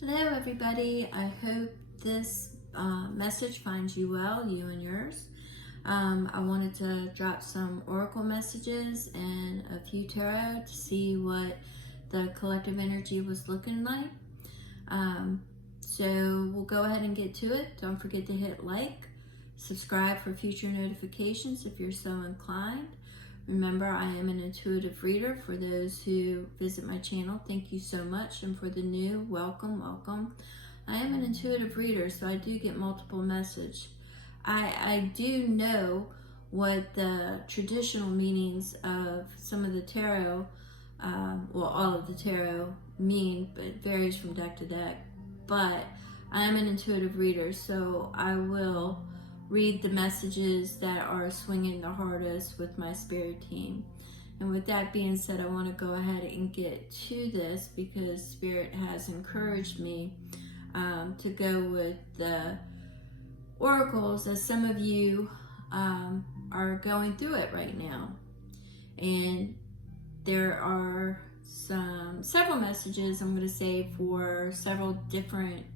Hello everybody, I hope this message finds you well, you and yours. I wanted to drop some oracle messages and a few tarot to see what the collective energy was looking like. So we'll go ahead and get to it. Don't forget to hit like, subscribe for future notifications if you're so inclined. Remember, I am an intuitive reader. For those who visit my channel, thank you so much. And for the new, welcome, welcome. I am an intuitive reader, so I do get multiple messages. I do know what the traditional meanings of some of the tarot, well, all of the tarot mean, but it varies from deck to deck. But I am an intuitive reader, so I will read the messages that are swinging the hardest with my spirit team. And with that being said, I want to go ahead and get to this because spirit has encouraged me to go with the oracles, as some of you are going through it right now. And there are several messages I'm going to say for several different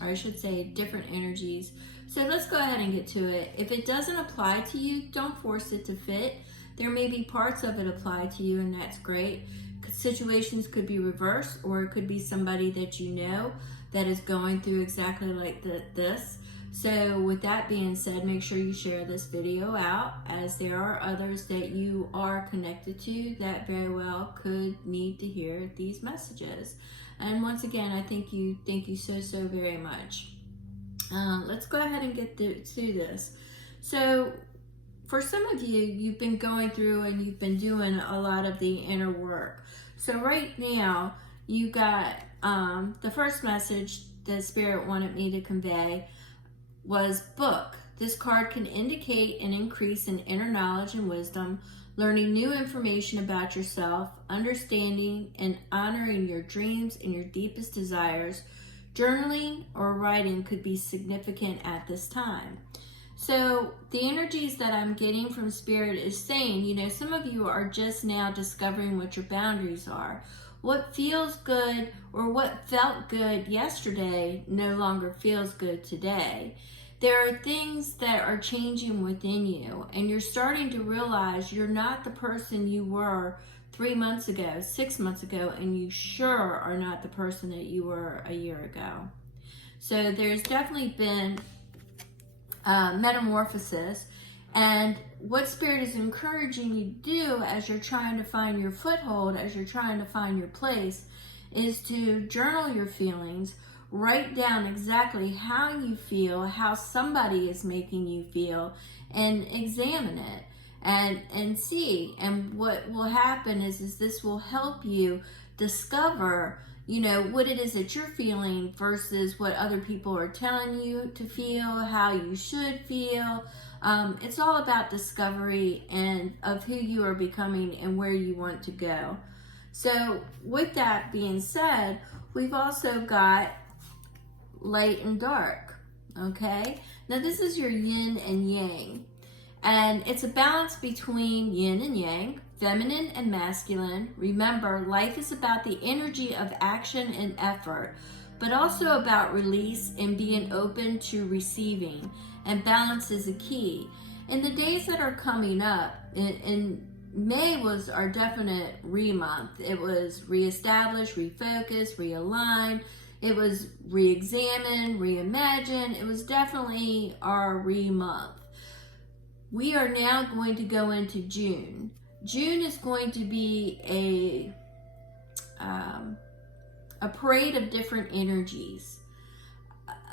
or I should say different energies. So let's go ahead and get to it. If it doesn't apply to you, don't force it to fit. There may be parts of it apply to you, and that's great. Situations could be reversed, or it could be somebody that you know that is going through exactly like this. So with that being said, make sure you share this video out, as there are others that you are connected to that very well could need to hear these messages. And once again, I thank you so very much. Let's go ahead and get through this. So for some of you, you've been going through and you've been doing a lot of the inner work. So right now, you got the first message that Spirit wanted me to convey was book. This card can indicate an increase in inner knowledge and wisdom, learning new information about yourself, understanding and honoring your dreams and your deepest desires. Journaling or writing could be significant at this time. So the energies that I'm getting from Spirit is saying, you know, some of you are just now discovering what your boundaries are. What feels good or what felt good yesterday no longer feels good today. There are things that are changing within you, and you're starting to realize you're not the person you were 3 months ago, 6 months ago, and you sure are not the person that you were a year ago. So there's definitely been metamorphosis, and what Spirit is encouraging you to do as you're trying to find your foothold, as you're trying to find your place, is to journal your feelings. Write down exactly how you feel, how somebody is making you feel, and examine it and see. And what will happen is this will help you discover, you know, what it is that you're feeling versus what other people are telling you to feel, how you should feel. It's all about discovery and of who you are becoming and where you want to go. So with that being said, we've also got light and dark. Okay, now this is your yin and yang, and it's a balance between yin and yang, feminine and masculine. Remember, life is about the energy of action and effort, but also about release and being open to receiving, and balance is a key. In the days that are coming up, in May was our definite re-month. It was reestablish, refocus, realign. It was re-examine, reimagine. It was definitely our re-month. We are now going to go into June. June is going to be a parade of different energies,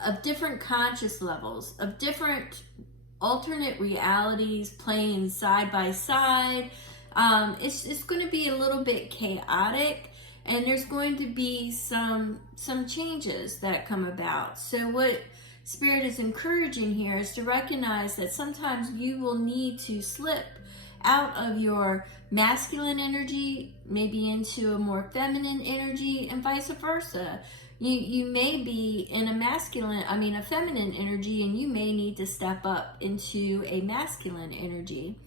of different conscious levels, of different alternate realities playing side by side. It's going to be a little bit chaotic. And there's going to be some changes that come about. So what Spirit is encouraging here is to recognize that sometimes you will need to slip out of your masculine energy, maybe into a more feminine energy, and vice versa. You may be in a feminine energy, and you may need to step up into a masculine energy.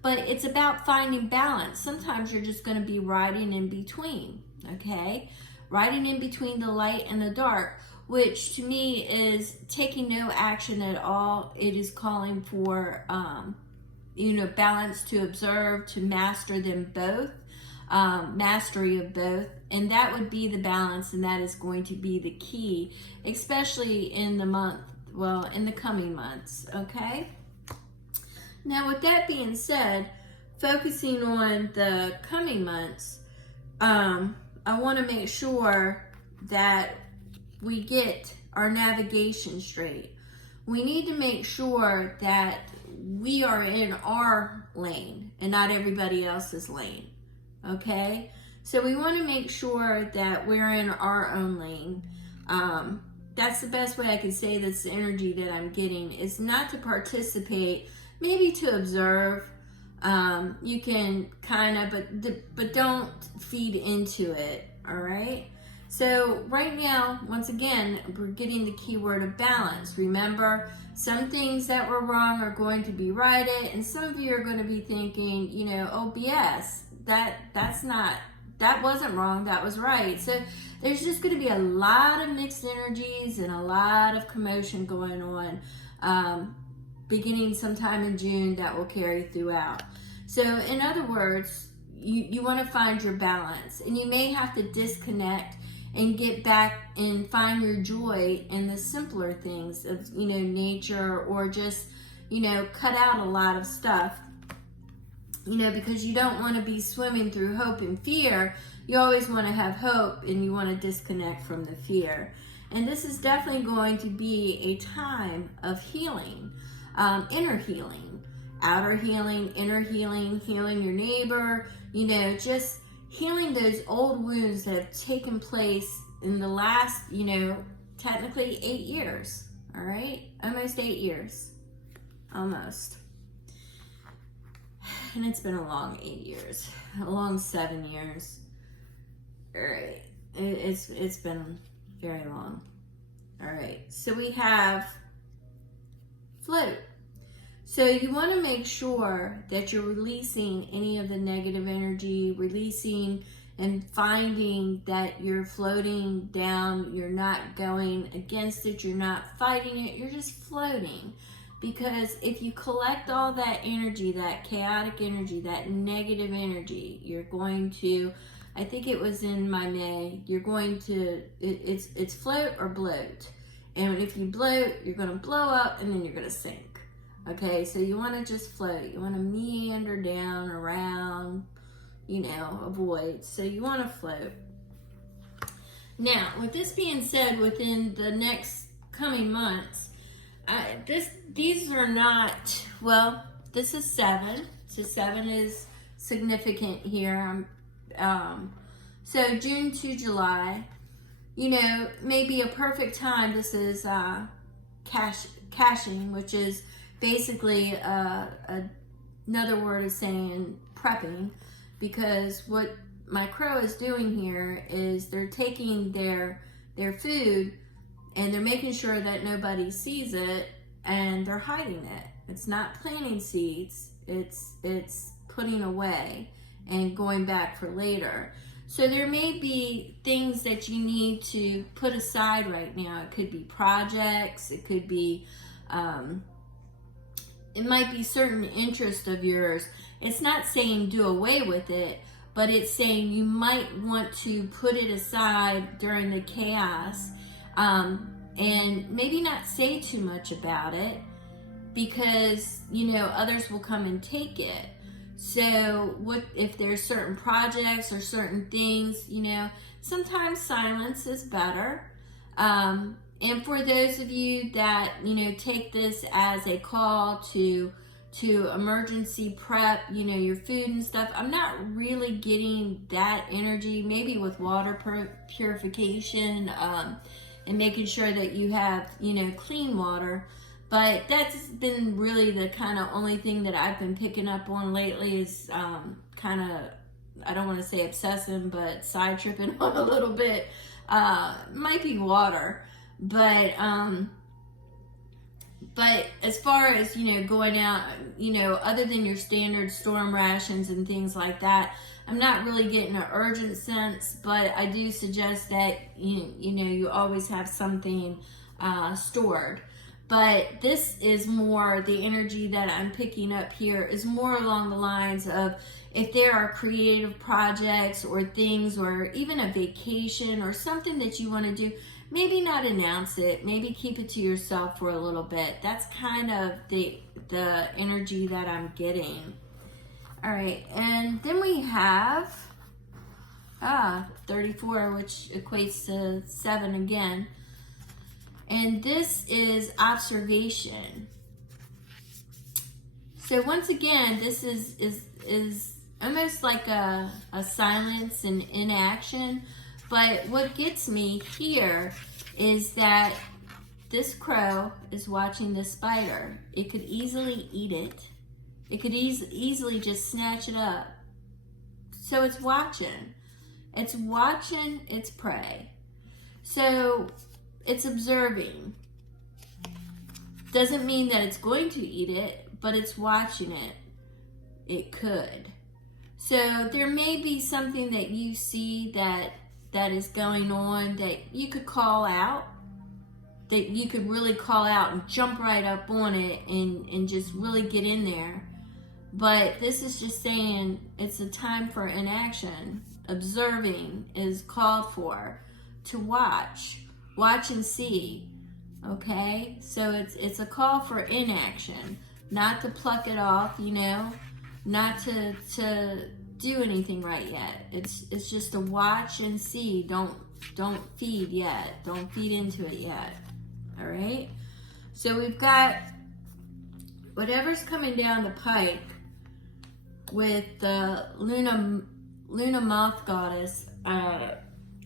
But it's about finding balance. Sometimes you're just going to be riding in between. Okay, right in between the light and the dark, which to me is taking no action at all. It is calling for, balance, to observe, to master them both, mastery of both. And that would be the balance, and that is going to be the key, especially in the coming months, okay? Now, with that being said, focusing on the coming months, I want to make sure that we get our navigation straight. We need to make sure that we are in our lane and not everybody else's lane, okay? So we want to make sure that we're in our own lane. That's the best way I can say this energy that I'm getting, is not to participate, maybe to observe. You can kind of, but don't feed into it, all right? So right now, once again, we're getting the keyword of balance. Remember, some things that were wrong are going to be righted, and some of you are going to be thinking, oh, BS, that wasn't wrong, that was right. So there's just going to be a lot of mixed energies and a lot of commotion going on, beginning sometime in June, that will carry throughout. So in other words, you want to find your balance, and you may have to disconnect and get back and find your joy in the simpler things of, nature, or just, cut out a lot of stuff, because you don't want to be swimming through hope and fear. You always want to have hope, and you want to disconnect from the fear. And this is definitely going to be a time of healing, inner healing, outer healing, inner healing, healing your neighbor, just healing those old wounds that have taken place in the last, technically 8 years, all right? Almost 8 years, almost. And it's been a long 8 years, a long 7 years, all right? It's been very long, all right? So we have float. So you want to make sure that you're releasing any of the negative energy, releasing and finding that you're floating down. You're not going against it. You're not fighting it. You're just floating. Because if you collect all that energy, that chaotic energy, that negative energy, you're going to, I think it was in my May, you're going to, it's float or bloat. And if you bloat, you're going to blow up, and then you're going to sink. Okay, so you want to just float. You want to meander down, around, avoid. So you want to float. Now, with this being said, within the next coming months, these are not, this is 7. So 7 is significant here. So June to July, may be a perfect time. This is caching, which is basically another word of saying prepping, because what my crow is doing here is they're taking their food and they're making sure that nobody sees it, and they're hiding it. It's not planting seeds, it's putting away and going back for later. So there may be things that you need to put aside right now. It could be projects, it could be it might be certain interest of yours. It's not saying do away with it, but it's saying you might want to put it aside during the chaos, and maybe not say too much about it, because others will come and take it. So what if there's certain projects or certain things, sometimes silence is better. And for those of you that, take this as a call to emergency prep, your food and stuff, I'm not really getting that energy. Maybe with water purification, and making sure that you have, clean water. But that's been really the kind of only thing that I've been picking up on lately, is kind of, I don't want to say obsessing, but side tripping on a little bit. Might be water. But as far as, going out, other than your standard storm rations and things like that, I'm not really getting an urgent sense, but I do suggest that you always have something stored. But this is more, the energy that I'm picking up here is more along the lines of if there are creative projects or things, or even a vacation or something that you want to do, maybe not announce it, maybe keep it to yourself for a little bit. That's kind of the energy that I'm getting. All right, and then we have 34, which equates to 7 again. And this is observation. So once again, this is almost like a silence and inaction. But what gets me here is that this crow is watching this spider. It could easily eat it. It could easily just snatch it up. So it's watching. It's watching its prey. So it's observing. Doesn't mean that it's going to eat it, but it's watching it. It could. So there may be something that you see that is going on that you could call out, that you could really call out and jump right up on it and just really get in there. But this is just saying it's a time for inaction. Observing is called for, to watch and see. Okay, so it's a call for inaction, not to pluck it off, not to do anything right yet. It's just to watch and see. Don't feed yet. Don't feed into it yet. All right. So we've got whatever's coming down the pike with the Luna Moth goddess. A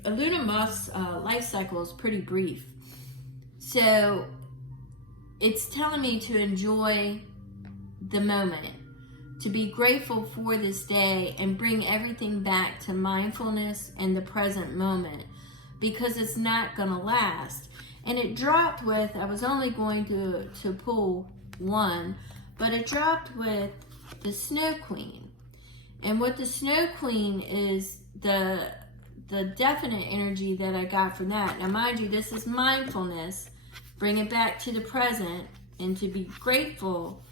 Luna Moth's life cycle is pretty brief. So it's telling me to enjoy the moment, to be grateful for this day and bring everything back to mindfulness and the present moment, because it's not going to last. And it dropped with, I was only going to pull one, but it dropped with the Snow Queen. And what the Snow Queen is, the definite energy that I got from that. Now mind you, this is mindfulness. Bring it back to the present and to be grateful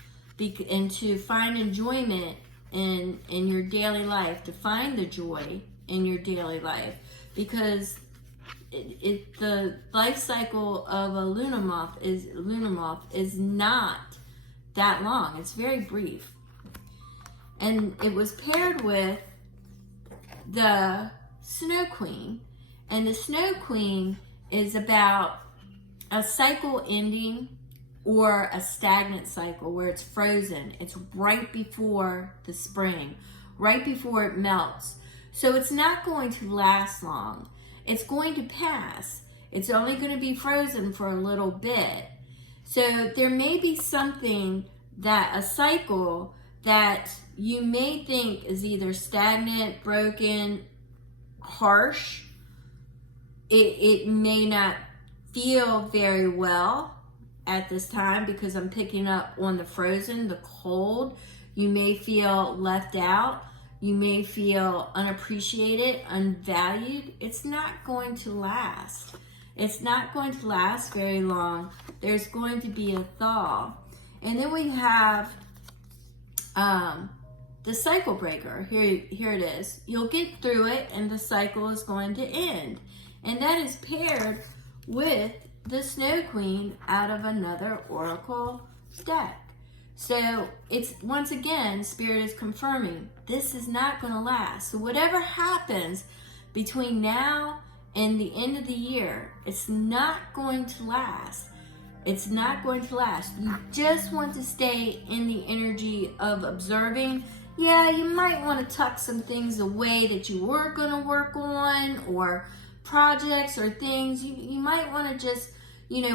and to find enjoyment in your daily life, to find the joy in your daily life, because the life cycle of a Luna Moth is not that long. It's very brief. And it was paired with the Snow Queen, and the Snow Queen is about a cycle ending or a stagnant cycle where it's frozen. It's right before the spring, right before it melts. So it's not going to last long. It's going to pass. It's only going to be frozen for a little bit. So there may be something, a cycle that you may think is either stagnant, broken, harsh. It may not feel very well at this time because I'm picking up on the frozen, the cold. You may feel left out. You may feel unappreciated, unvalued. It's not going to last. It's not going to last very long. There's going to be a thaw. And then we have the cycle breaker. Here it is. You'll get through it and the cycle is going to end. And that is paired with the Snow Queen out of another oracle deck. So it's, once again, Spirit is confirming this is not going to last. So whatever happens between now and the end of the year, it's not going to last. It's not going to last. You just want to stay in the energy of observing. Yeah, you might want to tuck some things away that you were going to work on, or projects or things. You might want to just,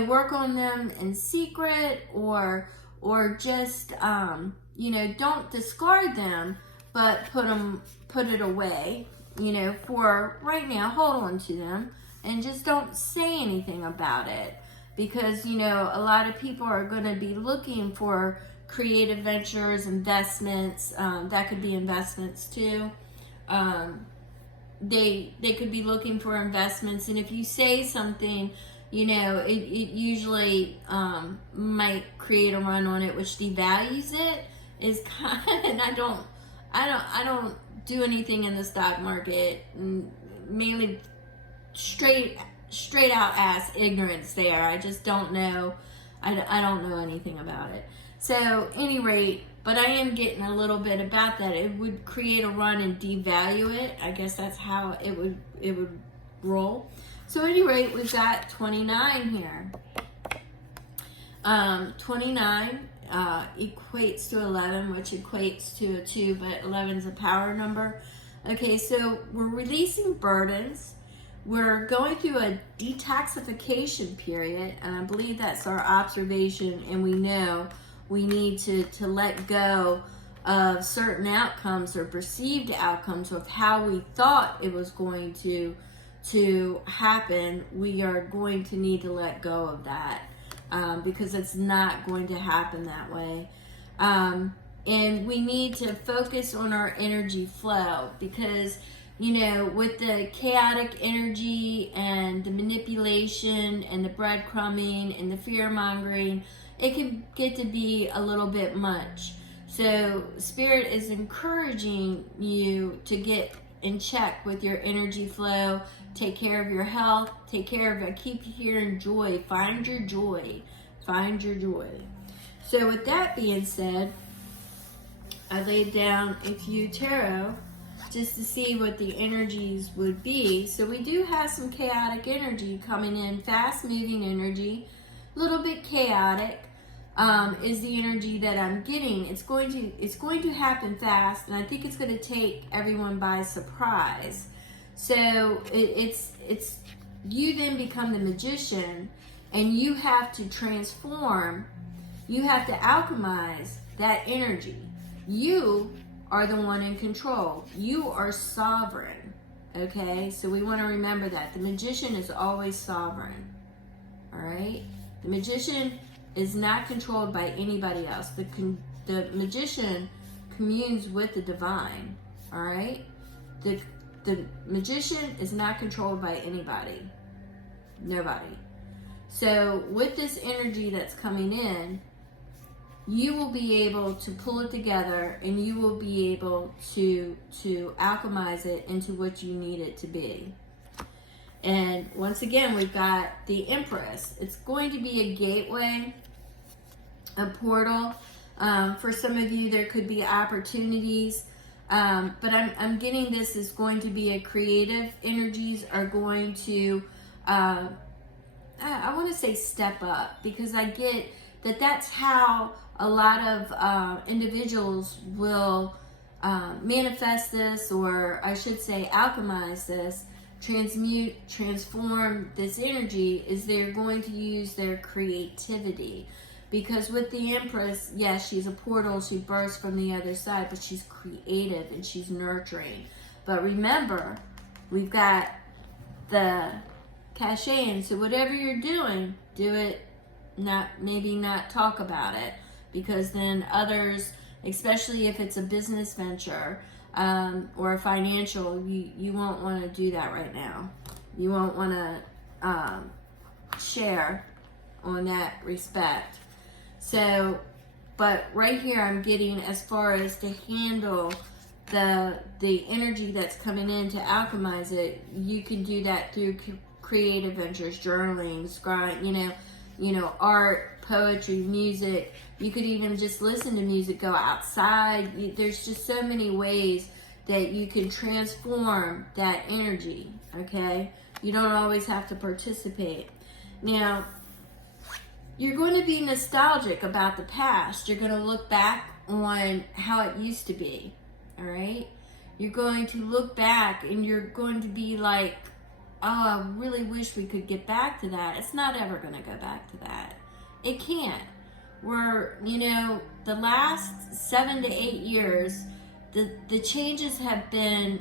work on them in secret, or just, don't discard them, but put it away, for right now. Hold on to them and just don't say anything about it, because, a lot of people are going to be looking for creative ventures, investments. That could be investments too. they could be looking for investments, and if you say something, you know, it usually might create a run on it, which devalues it. Is kind of, and I don't do anything in the stock market, mainly straight out ass ignorance there. I just don't know. I don't know anything about it. So, any rate, but I am getting a little bit about that. It would create a run and devalue it. I guess that's how it would roll. So, at any rate, we've got 29 here. 29 equates to 11, which equates to a 2, but 11 is a power number. Okay, so we're releasing burdens. We're going through a detoxification period, and I believe that's our observation, and we know we need to let go of certain outcomes or perceived outcomes of how we thought it was going to happen. We are going to need to let go of that because it's not going to happen that way. And we need to focus on our energy flow because, you know, with the chaotic energy and the manipulation and the breadcrumbing and the fear-mongering, it can get to be a little bit much. So Spirit is encouraging you to get in check with your energy flow, take care of your health, take care of, I keep hearing joy, find your joy, find your joy. So with that being said, I laid down a few tarot just to see what the energies would be. So we do have some chaotic energy coming in, fast moving energy, a little bit chaotic is the energy that I'm getting. It's going to happen fast, and I think it's going to take everyone by surprise. So it's you then become the magician, and you have to transform, you have to alchemize that energy. You are the one in control. You are sovereign. Okay, so we want to remember that. The magician is always sovereign. All right? The magician is not controlled by anybody else. The magician communes with the divine. All right? The magician is not controlled by anybody. Nobody. So with this energy that's coming in, you will be able to pull it together, and you will be able to alchemize it into what you need it to be. And once again, we've got the Empress. It's going to be a gateway, a portal. For some of you, there could be opportunities. But I'm getting this is going to be a creative energies are going to, I want to say step up, because I get that that's how a lot of individuals will manifest this, or I should say alchemize this, transmute, transform this energy, is they're going to use their creativity. Because with the Empress, yes, she's a portal, she bursts from the other side, but she's creative and she's nurturing. But remember, we've got the cachet, so whatever you're doing, do it, maybe not talk about it, because then others, especially if it's a business venture or a financial, you won't want to do that right now. You won't want to share on that respect. So, but right here I'm getting, as far as to handle the energy that's coming in to alchemize it, you can do that through creative ventures, journaling, scribing, art, poetry, music. You could even just listen to music, go outside. There's just so many ways that you can transform that energy, okay? You don't always have to participate. Now, you're going to be nostalgic about the past. You're going to look back on how it used to be, all right? You're going to look back and you're going to be like, oh, I really wish we could get back to that. It's not ever going to go back to that. It can't. The last 7 to 8 years, the changes have been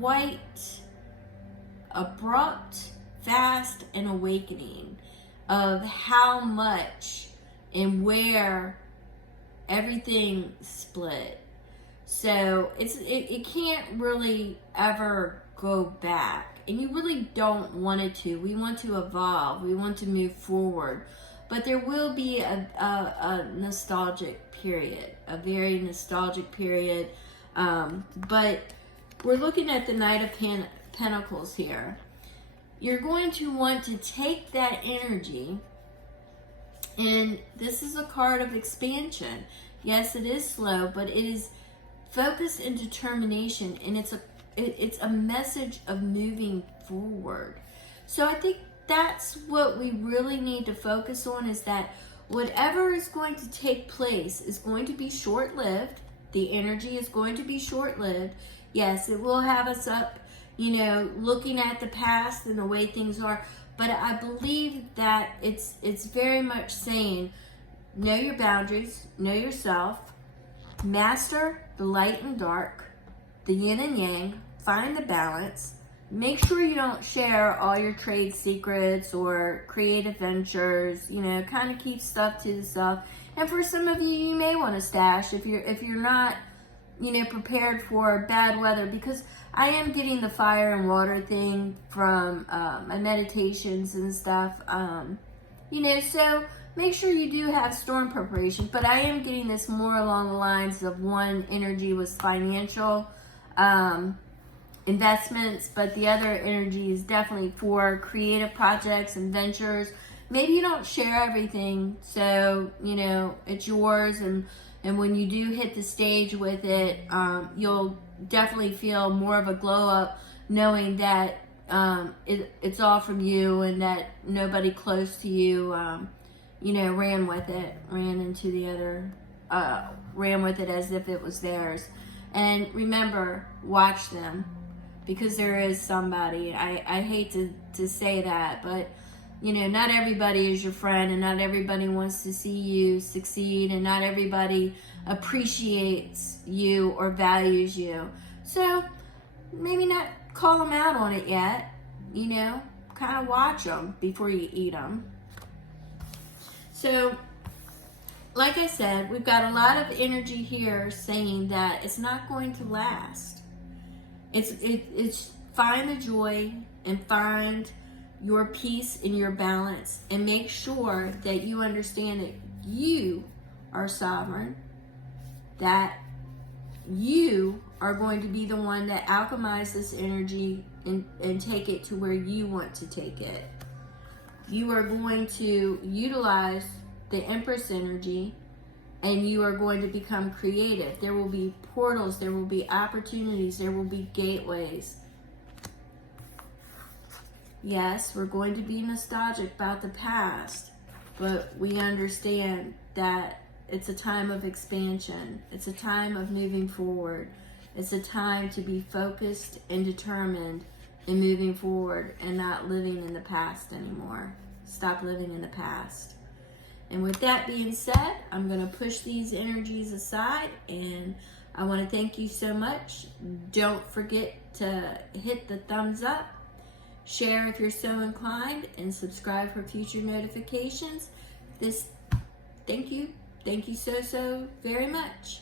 quite abrupt, fast, and awakening of how much and where everything split. So it can't really ever go back. And you really don't want it to. We want to evolve. We want to move forward. But there will be a nostalgic period, a very nostalgic period. But we're looking at the Knight of Pentacles here. You're going to want to take that energy, and this is a card of expansion. Yes, it is slow, but it is focus and determination, and it's a message of moving forward. So I think that's what we really need to focus on, is that whatever is going to take place is going to be short-lived. The energy is going to be short-lived. Yes, it will have us up, looking at the past and the way things are, but I believe that it's very much saying, know your boundaries, know yourself, master the light and dark, the yin and yang, find the balance. Make sure you don't share all your trade secrets or creative ventures, kind of keep stuff to yourself. And for some of you, you may want to stash if you're not, prepared for bad weather, because I am getting the fire and water thing from my meditations and stuff, so make sure you do have storm preparation. But I am getting this more along the lines of one energy was financial investments, but the other energy is definitely for creative projects and ventures. Maybe you don't share everything, so it's yours, and when you do hit the stage with it, you'll definitely feel more of a glow up, knowing that it's all from you, and that nobody close to you ran with it as if it was theirs. And remember, watch them, because there is somebody. I hate to say that, but not everybody is your friend, and not everybody wants to see you succeed, and not everybody appreciates you or values you. So maybe not call them out on it yet, kind of watch them before you eat them. So like I said, we've got a lot of energy here saying that it's not going to last. It's find the joy and find your peace and your balance, and make sure that you understand that you are sovereign, that you are going to be the one that alchemize this energy and take it to where you want to take it. You are going to utilize the Empress energy, and you are going to become creative. There will be portals, there will be opportunities, there will be gateways. Yes, we're going to be nostalgic about the past, but we understand that it's a time of expansion. It's a time of moving forward. It's a time to be focused and determined in moving forward and not living in the past anymore. Stop living in the past. And with that being said, I'm going to push these energies aside, and I want to thank you so much. Don't forget to hit the thumbs up, share if you're so inclined, and subscribe for future notifications. Thank you so very much.